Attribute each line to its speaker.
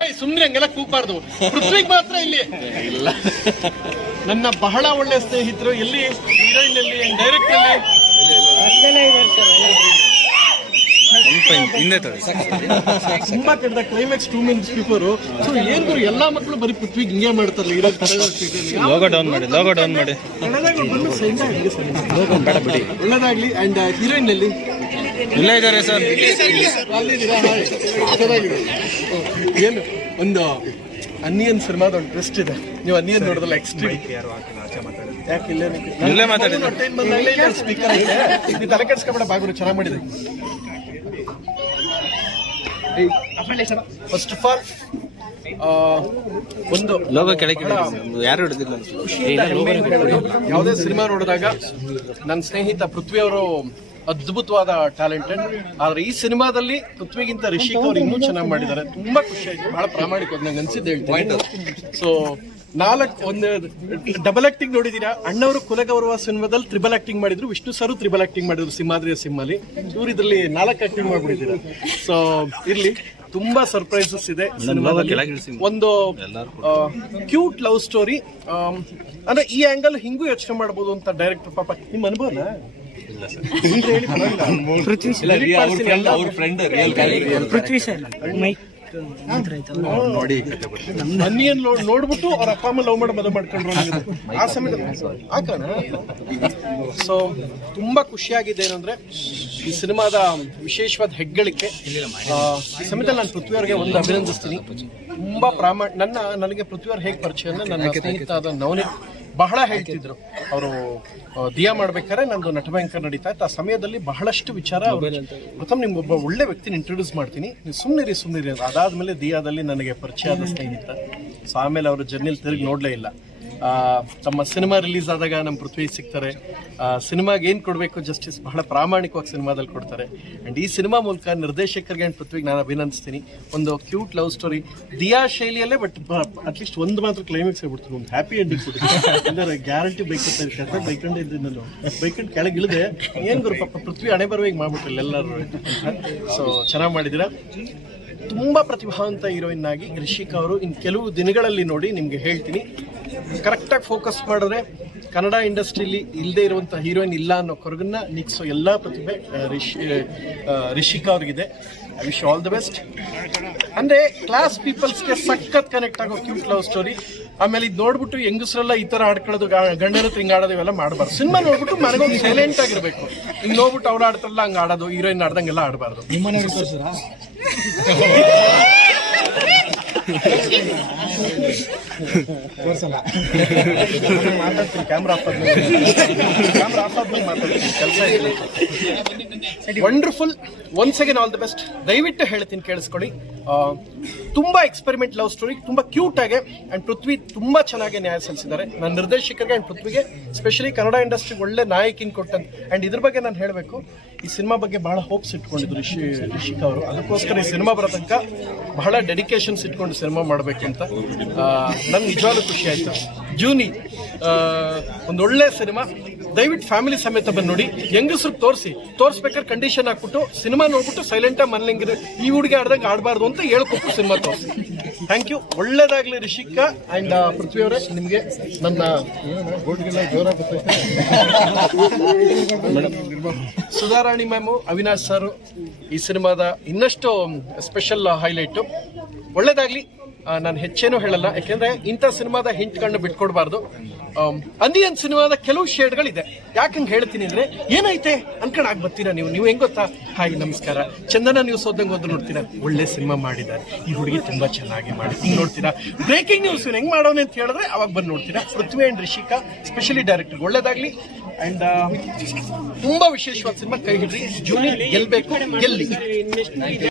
Speaker 1: ಸುಮ್ನೆ ಹಂಗೆಲ್ಲ ಕೂಗ್ಬಾರ್ದು. ಪೃಥ್ವಿಗ್ ಮಾತ್ರ ಇಲ್ಲಿ. ಇಲ್ಲ. ನನ್ನ ಬಹಳ ಒಳ್ಳೆ ಸ್ನೇಹಿತರು ಎಲ್ಲಿ? ಹೀರೋಯಿನ್ ಅಲ್ಲಿ ಡೈರೆಕ್ಟ್ ಅಲ್ಲಿ ತುಂಬಾ ಕಡ್ದ climax two minutes before so ಏನ್ ಗುರು ಎಲ್ಲಾ ಮಕ್ಕಳು ಬರೀ ಪೃಥ್ವಿಗ್ ಹಿಂಗೆ ಮಾಡ್ತಾರಲ್ಲ ಇರೋ
Speaker 2: ಲೋಗೋ ಡೌನ್ ಮಾಡಿ ಲೋಗೋ ಡೌನ್ ಮಾಡಿ.
Speaker 1: ಒಳ್ಳೇದಾಗ್ಲಿ. ಅಂಡ್ ಹೀರೋಯಿನ್ ಅಲ್ಲಿ
Speaker 2: ಇಲ್ಲೇ ಇದ್ದಾರೆ ಸರ್.
Speaker 1: ಚೆನ್ನಾಗಿದೆ. ಏನು ಒಂದು ಅನಿಯನ್ ಸಿನಿಮಾದ ಒಂದು ಟ್ವಿಸ್ಟ್ ಇದೆ. ನೀವು ಅನಿಯನ್ ನೋಡಿದ್ರಲ್ಲ ಎಕ್ಸ್ಟ್ರೀಮ್ ಯಾಕೆ ಇಲ್ಲೇ
Speaker 2: ಇಲ್ಲೇ ಮಾತಾಡಿ.
Speaker 1: ಸ್ಪೀಕರ್ ನೀವು ತಲೆ ಕೆಡ್ಸ್ಕೊಬೇಡ ಬಾಗುರು ಚೆನ್ನಾಗಿ ಮಾಡಿದೆ. ಫಸ್ಟ್ ಆಫ್ ಆಲ್ ಒಂದು
Speaker 2: ಲೋಗೋ ಕೆಳಗೆ. ಯಾರು ಹಿಡಿದಿಲ್ಲ
Speaker 1: ಯಾವುದೇ ಸಿನಿಮಾ ನೋಡಿದಾಗ ನನ್ನ ಸ್ನೇಹಿತ ಪೃಥ್ವಿ ಅವರು ಅದ್ಭುತವಾದ ಟ್ಯಾಲೆಂಟೆಡ್ ಆದ್ರೆ ಈ ಸಿನಿಮಾದಲ್ಲಿ ಪೃಥ್ವಿಗಿಂತ ರಿಷಿ ಅವರು ಇನ್ನೂ ಚೆನ್ನಾಗಿ ಮಾಡಿದ್ದಾರೆ. ತುಂಬಾ ಖುಷಿ ಆಯ್ತು. ಬಹಳ ಪ್ರಾಮಾಣಿಕ ನಂಗೆ ಅನ್ಸಿದ್ದು ಹೇಳ್ತೀನಿ. ಸೊ ನಾಲ್ಕು ಒಂದು ಡಬಲ್ ಆಕ್ಟಿಂಗ್ ನೋಡಿದೀರಾ ಅಣ್ಣವರು ಕುಲಗೌರವ ಸಿನಿಮಾದಲ್ಲಿ ತ್ರಿಬಲ್ ಆಕ್ಟಿಂಗ್ ಮಾಡಿದ್ರು. ವಿಷ್ಣು ಸರ್ ತ್ರಿಬಲ್ ಆಕ್ಟಿಂಗ್ ಮಾಡಿದ್ರು ಸಿಂಹಾದ್ರಿಯ ಸಿಂಹಲ್ಲಿ. ಇವ್ರು ಇದರಲ್ಲಿ ನಾಲ್ಕು ಆಕ್ಟಿಂಗ್ ಮಾಡ್ಬಿಟ್ಟಿದ್ದೀರಾ? ಸೊ ಇರ್ಲಿ. ತುಂಬಾ ಸರ್ಪ್ರೈಸಸ್ ಇದೆ ಒಂದು ಕ್ಯೂಟ್ ಲವ್ ಸ್ಟೋರಿ ಅಂದ್ರೆ ಈ ಆಂಗಲ್ ಹಿಂಗೂ ಯೋಚನೆ ಮಾಡಬಹುದು ಅಂತ ಡೈರೆಕ್ಟರ್ ಪಾಪ ನಿಮ್ಮ ಅನುಭವನ? ನೋಡಿ ಅನ್ನಿಯನ್ ನೋಡ್ಬಿಟ್ಟು ಅವ್ರ ಅಪ್ಪ ಅಮ್ಮ ಲವ್ ಮಾಡಿ ಮದುವೆ ಮಾಡ್ಕೊಂಡ್ರು ಅನ್ನೋದು. ಆ ಸಮಯದಲ್ಲಿ. ಹಾಕೋಣ ಸೊ ತುಂಬಾ ಖುಷಿಯಾಗಿದೆ ಏನಂದ್ರೆ ಈ ಸಿನಿಮಾದ ವಿಶೇಷವಾದ ಹೆಗ್ಗಳಿಕೆ ಆ, ಈ ಸಮಯದಲ್ಲಿ ನಾನು ಪೃಥ್ವಿ ಅವರಿಗೆ ಒಂದು ಅಭಿನಂದಿಸ್ತೀನಿ. ತುಂಬಾ ಪ್ರಾಮಾಣ ನನ್ನ ನನಗೆ ಪೃಥ್ವಿ ಅವ್ರು ಹೇಗೆ ಪರಿಚಯ ಅಂದ್ರೆ ನನ್ನ ಸ್ನೇಹಿತ ಆದ ನವನೀತ್. ಬಹಳ ಹೇಳ್ತಿದ್ರು. ಅವರು ದಿಯಾ ಮಾಡ್ಬೇಕಾದ್ರೆ ನಂದು ನಟಭಯಂಕರ್ ನಡೀತಾ ಇತ್ತು. ಆ ಸಮಯದಲ್ಲಿ ಬಹಳಷ್ಟು ವಿಚಾರ ಅವ್ರು ಪ್ರಥಮ ನಿಮ್ಗೆ ಒಬ್ಬ ಒಳ್ಳೆ ವ್ಯಕ್ತಿನ ಇಂಟ್ರೊಡ್ಯೂಸ್ ಮಾಡ್ತೀನಿ. ನೀವು ಸುಮ್ಮನಿರಿ ಸುಮ್ಮನಿರಿ ಅದಾದ್ಮೇಲೆ ದಿಯಾದಲ್ಲಿ ನನಗೆ ಪರಿಚಯ ಆದ ಸ್ನೇಹಿತ. ಸೊ ಆಮೇಲೆ ಅವರು ಜರ್ನಿಲ್ ತಿರುಗಿ ನೋಡಲೇ ಇಲ್ಲ. ತಮ್ಮ ಸಿನಿಮಾ ರಿಲೀಸ್ ಆದಾಗ ನಮ್ಮ ಪೃಥ್ವಿ ಸಿಗ್ತಾರೆ. ಸಿನಿಮಾಗೆ ಏನು ಕೊಡಬೇಕು ಜಸ್ಟಿಸ್ ಬಹಳ ಪ್ರಾಮಾಣಿಕವಾಗಿ ಸಿನಿಮಾದಲ್ಲಿ ಕೊಡ್ತಾರೆ. ಆ್ಯಂಡ್ ಈ ಸಿನಿಮಾ ಮೂಲಕ ನಿರ್ದೇಶಕರಿಗೆ ಆ್ಯಂಡ್ ಪೃಥ್ವಿಗೆ ನಾನು ಅಭಿನಂದಿಸ್ತೀನಿ. ಒಂದು ಕ್ಯೂಟ್ ಲವ್ ಸ್ಟೋರಿ ದಿಯಾ ಶೈಲಿಯಲ್ಲೇ ಬಟ್ ಅಟ್ಲೀಸ್ಟ್ ಒಂದು ಮಾತ್ರ ಕ್ಲೈಮ್ಯಾಕ್ಸ್ ಆಗಿಬಿಡ್ತೀನಿ ಒಂದು ಹ್ಯಾಪಿ ಎಂಡಿಂಗ್ ಕೊಡ್ತೀನಿ ಗ್ಯಾರಂಟಿ ಬೈಕ್ ಅಂತ ಬೈಕೊಂಡು ಇದ್ದೀನಿ ನಾನು ಬೈಕಂಡು ಕೆಳಗೆ ಇಳಿದೆ ಏನು ಗುರು ಪಾಪ, ಪೃಥ್ವಿ ಹಣೆ ಬರುವ ಹಿಂಗೆ ಮಾಡ್ಬಿಟ್ರಲ್ಲ ಎಲ್ಲರೂ. ಸೊ ಚೆನ್ನಾಗಿ ಮಾಡಿದ್ದೀರಾ? ತುಂಬ ಪ್ರತಿಭಾವಂತ ಹೀರೋಯಿನ್ ಆಗಿ ರಿಷಿಕ್ ಅವರು ಇನ್ನು ಕೆಲವು ದಿನಗಳಲ್ಲಿ ನೋಡಿ ನಿಮಗೆ ಹೇಳ್ತೀನಿ. ಕರೆಕ್ಟಾಗಿ ಫೋಕಸ್ ಮಾಡಿದ್ರೆ ಕನ್ನಡ ಇಂಡಸ್ಟ್ರಿಲಿ ಇಲ್ಲದೆ ಇರುವಂಥ ಹೀರೋಯಿನ್ ಇಲ್ಲ ಅನ್ನೋ ಕೊರಗನ್ನ ನಿಗ್ಸೋ ಎಲ್ಲ ಪ್ರತಿಭೆ Rishi Rishika ಅವ್ರಿಗಿದೆ. I wish all the best ಅಂದರೆ ಕ್ಲಾಸ್ ಪೀಪಲ್ಸ್ಗೆ ಸಖತ್ ಕನೆಕ್ಟ್ ಆಗೋ ಕ್ಯೂಟ್ ಲವ್ ಸ್ಟೋರಿ ಆಮೇಲೆ ಇದು ನೋಡ್ಬಿಟ್ಟು ಹೆಂಗಸರೆಲ್ಲ ಈ ತರ ಆಡ್ಕೊಳ್ಳೋದು ಗಾ- ಗಂಡನ ಹತ್ರ ಹಿಂಗ್ ಆಡೋದು ಇವೆಲ್ಲ ಮಾಡಬಾರ್ದು. ಸಿನಿಮಾ ನೋಡ್ಬಿಟ್ಟು ಮನೆಗೊಂದು ಸೈಲೆಂಟ್ ಆಗಿರ್ಬೇಕು. ಹಿಂಗ್ ನೋಡ್ಬಿಟ್ಟು ಅವ್ರು ಆಡ್ತಾರಲ್ಲ ಹಂಗೆ ಆಡೋದು ಹೀರೋಯಿನ್ ಆಡ್ದಂಗೆಲ್ಲ ಆಡಬಾರ್ದು ಮಾತಾಡ್ತೀನಿ ಕ್ಯಾಮ್ರಾ ಆಫ್ ಕ್ಯಾಮ್ರಾ ಆಫ್ ಆದ್ಮೇಲೆ ಮಾತಾಡ್ತೀನಿ ಕೆಲಸ ಇಲ್ಲ wonderful once again all the best ದಯವಿಟ್ಟು ಹೇಳ್ತೀನಿ, ಕೇಳಿಸ್ಕೊಳ್ಳಿ. ತುಂಬ ಎಕ್ಸ್ಪೆರಿಮೆಂಟ್ ಲವ್ ಸ್ಟೋರಿ ತುಂಬಾ ಕ್ಯೂಟ್ ಆಗಿ ಅಂಡ್ ಪೃಥ್ವಿ ತುಂಬಾ ಚೆನ್ನಾಗಿ ನ್ಯಾಯ ಸಲ್ಲಿಸಿದ್ದಾರೆ. ನನ್ನ ನಿರ್ದೇಶಕರಿಗೆ ಅಂಡ್ ಪೃಥ್ವಿಗೆ ಸ್ಪೆಷಲಿ ಕನ್ನಡ ಇಂಡಸ್ಟ್ರಿಗೆ ಒಳ್ಳೆ ನಾಯಕಿನ್ ಕೊಟ್ಟಂತ. ಅಂಡ್ ಇದ್ರ ಬಗ್ಗೆ ನಾನು ಹೇಳಬೇಕು, ಈ ಸಿನಿಮಾ ಬಗ್ಗೆ ಬಹಳ ಹೋಪ್ಸ್ ಇಟ್ಕೊಂಡಿದ್ರು ರಿಷಿ, ರಿಷಿಕ್ ಅವರು. ಅದಕ್ಕೋಸ್ಕರ ಈ ಸಿನಿಮಾ ಬರೋ ತನಕ ಬಹಳ ಡೆಡಿಕೇಶನ್ಸ್ ಇಟ್ಕೊಂಡು ಸಿನಿಮಾ ಮಾಡಬೇಕು ಅಂತ ನನ್ಗೆ ನಿಜವಾಗ್ಲೂ ಖುಷಿ ಆಯ್ತು. ಜೂನಿ ಒಂದು ಒಳ್ಳೆ ಸಿನಿಮಾ. ದಯವಿಟ್ಟು ಫ್ಯಾಮಿಲಿ ಸಮೇತ ಬಂದು ನೋಡಿ. ಹೆಂಗಸ್ರಿಗೆ ತೋರಿಸಿ. ತೋರಿಸ್ಬೇಕಾದ್ರೆ ಕಂಡೀಷನ್ ಹಾಕ್ಬಿಟ್ಟು ಸಿನಿಮಾ ನೋಡ್ಬಿಟ್ಟು ಸೈಲೆಂಟ್ ಆಗಿ ಮನೇಲಿಂಗಿದ್ರೆ ಈ ಹುಡುಗಿ ಆಡ್ದಂಗೆ ಆಡಬಾರ್ದು ಅಂತ ಹೇಳ್ಕೊಟ್ಟು ಸಿನಿಮಾ ತೋರಿಸಿ. ಥ್ಯಾಂಕ್ ಯು ಒಳ್ಳೇದಾಗಲಿ ರಿಷಿಕಾ ಆ್ಯಂಡ್ ಪೃಥ್ವಿ ಅವರೇ. ನಿಮಗೆ ನನ್ನ ಸುಧಾರಾಣಿ ಮ್ಯಾಮು ಅವಿನಾಶ್ ಸಾರು ಈ ಸಿನಿಮಾದ ಇನ್ನಷ್ಟು ಸ್ಪೆಷಲ್ ಹೈಲೈಟು ಒಳ್ಳೇದಾಗ್ಲಿ. ನಾನು ಹೆಚ್ಚೇನು ಹೇಳಲ್ಲ. ಯಾಕೆಂದ್ರೆ ಇಂಥ ಸಿನಿಮಾದ ಹಿಂಟ್ ಕಣ್ಣು ಬಿಟ್ಕೊಡ್ಬಾರ್ದು ಅಂದಿಯನ್ ಸಿನಿಮಾದ ಕೆಲವು ಶೇಡ್ಗಳಿದೆ. ಯಾಕಂಗ್ ಹೇಳ್ತೀನಿ ಅಂದ್ರೆ, ಏನೈತೆ? ಅನ್ಕೊಂಡು ಆಗಿ ಬರ್ತೀರಾ ನೀವು? ನೀವು ಹೆಂಗ್ ಗೊತ್ತಾ? ಹಾಯ್, ನಮಸ್ಕಾರ. ಚಂದನ ನ್ಯೂಸ್ ಓದಂಗೆ ಓದ್ ನೋಡ್ತೀರಾ? ಒಳ್ಳೆ ಸಿನಿಮಾ ಮಾಡಿದ್ದಾರೆ. ಈ ಹುಡುಗಿ ತುಂಬಾ ಚೆನ್ನಾಗಿ ಮಾಡಿ ಹಿಂಗ್ ನೋಡ್ತೀರಾ? ಬ್ರೇಕಿಂಗ್ ನ್ಯೂಸ್ ಹೆಂಗ್ ಮಾಡೋಣ ಅಂತ ಹೇಳಿದ್ರೆ ಅವಾಗ ಬಂದು ನೋಡ್ತೀರಾ? Prithvi and Rishika specially director ಒಳ್ಳೇದಾಗ್ಲಿ. ಅಂಡ್ ತುಂಬಾ ವಿಶೇಷವಾದ ಸಿನಿಮಾ ಕೈ ಹಿಡ್ರಿ. ಜೂನಿ ಗೆಲ್ಬೇಕು. ಗೆಲ್ಲಿ.